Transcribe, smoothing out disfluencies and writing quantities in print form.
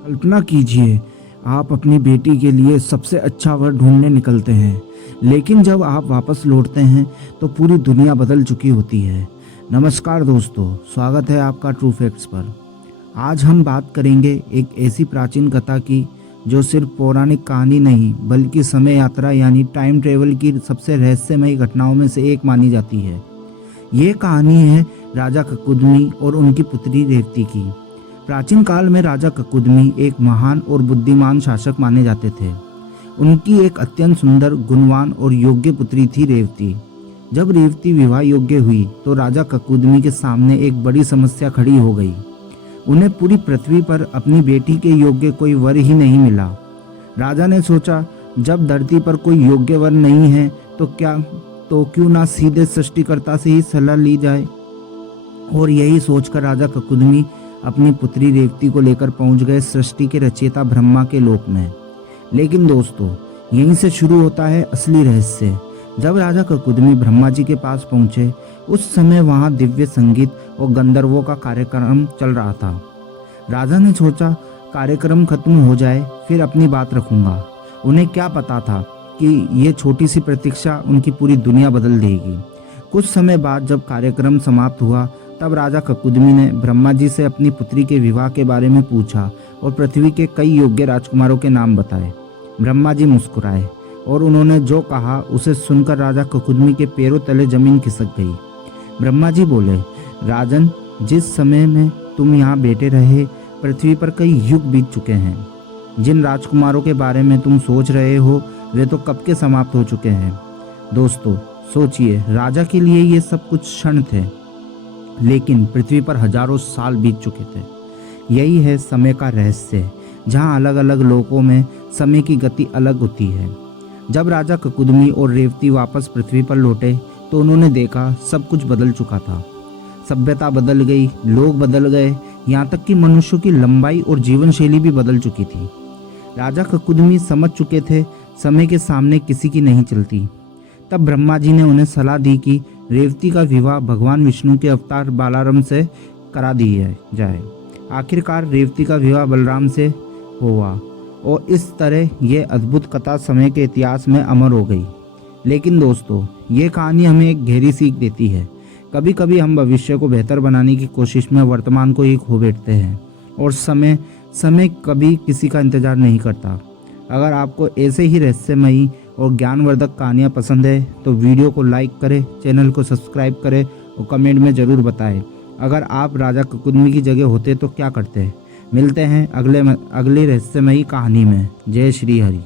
कल्पना कीजिए, आप अपनी बेटी के लिए सबसे अच्छा वर ढूंढने निकलते हैं, लेकिन जब आप वापस लौटते हैं तो पूरी दुनिया बदल चुकी होती है। नमस्कार दोस्तों, स्वागत है आपका ट्रू फैक्ट्स पर। आज हम बात करेंगे एक ऐसी प्राचीन कथा की जो सिर्फ पौराणिक कहानी नहीं बल्कि समय यात्रा यानी टाइम ट्रेवल की सबसे रहस्यमयी घटनाओं में से एक मानी जाती है। ये कहानी है राजा ककुदमी और उनकी पुत्री रेवती की। प्राचीन काल में राजा ककुदमी एक महान और बुद्धिमान शासक माने जाते थे। उनकी एक अत्यंत सुंदर, गुणवान और योग्य पुत्री थी रेवती। जब रेवती विवाह योग्य हुई तो राजा ककुदमी के सामने एक बड़ी समस्या खड़ी हो गई। उन्हें पूरी पृथ्वी पर अपनी बेटी के योग्य कोई वर ही नहीं मिला। राजा ने सोचा, जब धरती पर कोई योग्य वर नहीं है तो क्यों ना सीधे सृष्टिकर्ता से ही सलाह ली जाए। और यही सोचकर राजा ककुदमी अपनी पुत्री रेवती को लेकर पहुंच गए सृष्टि के रचयिता ब्रह्मा के लोक में। लेकिन दोस्तों, यहीं से शुरू होता है असली रहस्य। जब राजा ककुदमी ब्रह्मा जी के पास पहुंचे, उस समय वहां दिव्य संगीत और गंधर्वों का कार्यक्रम चल रहा था। राजा ने सोचा, कार्यक्रम खत्म हो जाए फिर अपनी बात रखूंगा। उन्हें क्या पता था कि ये छोटी सी प्रतीक्षा उनकी पूरी दुनिया बदल देगी। कुछ समय बाद जब कार्यक्रम समाप्त हुआ तब राजा ककुदमी ने ब्रह्मा जी से अपनी पुत्री के विवाह के बारे में पूछा और पृथ्वी के कई योग्य राजकुमारों के नाम बताए। ब्रह्मा जी मुस्कुराए और उन्होंने जो कहा उसे सुनकर राजा ककुदमी के पैरों तले जमीन खिसक गई। ब्रह्मा जी बोले, राजन, जिस समय में तुम यहाँ बैठे रहे पृथ्वी पर कई युग बीत चुके हैं। जिन राजकुमारों के बारे में तुम सोच रहे हो वे तो कब के समाप्त हो चुके हैं। दोस्तों सोचिए, राजा के लिए ये सब कुछ क्षण थे, लेकिन पृथ्वी पर हजारों साल बीत चुके थे। यही है समय का रहस्य, जहाँ अलग अलग लोकों में समय की गति अलग होती है। जब राजा ककुदमी और रेवती वापस पृथ्वी पर लौटे तो उन्होंने देखा सब कुछ बदल चुका था। सभ्यता बदल गई, लोग बदल गए, यहाँ तक कि मनुष्यों की लंबाई और जीवन शैली भी बदल चुकी थी। राजा ककुदमी समझ चुके थे समय के सामने किसी की नहीं चलती। तब ब्रह्मा जी ने उन्हें सलाह दी कि रेवती का विवाह भगवान विष्णु के अवतार बालाराम से करा दिया जाए। आखिरकार रेवती का विवाह बलराम से हुआ और इस तरह ये अद्भुत कथा समय के इतिहास में अमर हो गई। लेकिन दोस्तों, ये कहानी हमें एक गहरी सीख देती है। कभी कभी हम भविष्य को बेहतर बनाने की कोशिश में वर्तमान को ही खो बैठते हैं और समय कभी किसी का इंतजार नहीं करता। अगर आपको ऐसे ही रहस्यमयी और ज्ञानवर्धक कहानियाँ पसंद है तो वीडियो को लाइक करें, चैनल को सब्सक्राइब करें और कमेंट में ज़रूर बताएं अगर आप राजा ककुदमी की जगह होते तो क्या करते। मिलते हैं अगली रहस्यमयी कहानी में। जय श्री हरि।